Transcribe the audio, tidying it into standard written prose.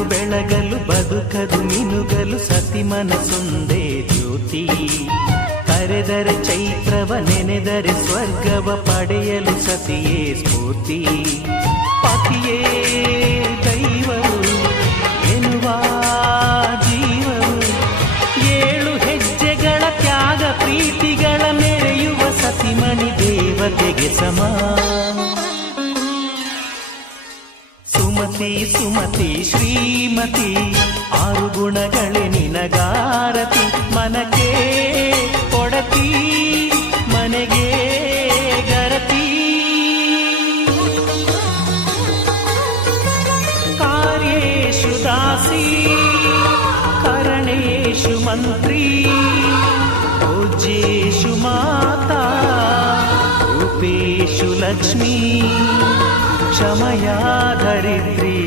ಬೆಳಕು ಬೆಳಗಲು ಬದುಕದು ಮಿನುಗಲು ಸತಿ ಮನಸೊಂದೇ ಜ್ಯೋತಿ. ಕರೆದರೆ ಚೈತ್ರವ ನೆನೆದರೆ ಸ್ವರ್ಗವ ಪಡೆಯಲು ಸತಿಯೇ ಸ್ಫೂರ್ತಿ. ಪತಿಯೇ ದೈವವು ಎನ್ನುವ ಜೀವವು, 7 ಹೆಜ್ಜೆಗಳ ತ್ಯಾಗ ಪ್ರೀತಿಗಳ ಮೆರೆಯುವ ಸತಿಮಣಿ ದೇವತೆಗೆ ಸಮ. ಸುಮತಿ ಸುಮತಿ ಶ್ರೀಮತಿ 6 ಗುಣಗಳೇ ನಿನಗಾರತಿ. ಮನಕ್ಕೆ ಕೊಡತಿ ಮನೆಗೆ ಗರತಿ. ಕಾರ್ಯೇಷು ದಾಸಿ ಕರಣೇಷು ಮಂತ್ರಿ. ಪೂಜ್ಯೇಷು ಮಾತಾ ರೂಪೇಷು ಲಕ್ಷ್ಮೀ. ಕ್ಷಮಯಾ ಧರಿತ್ರಿ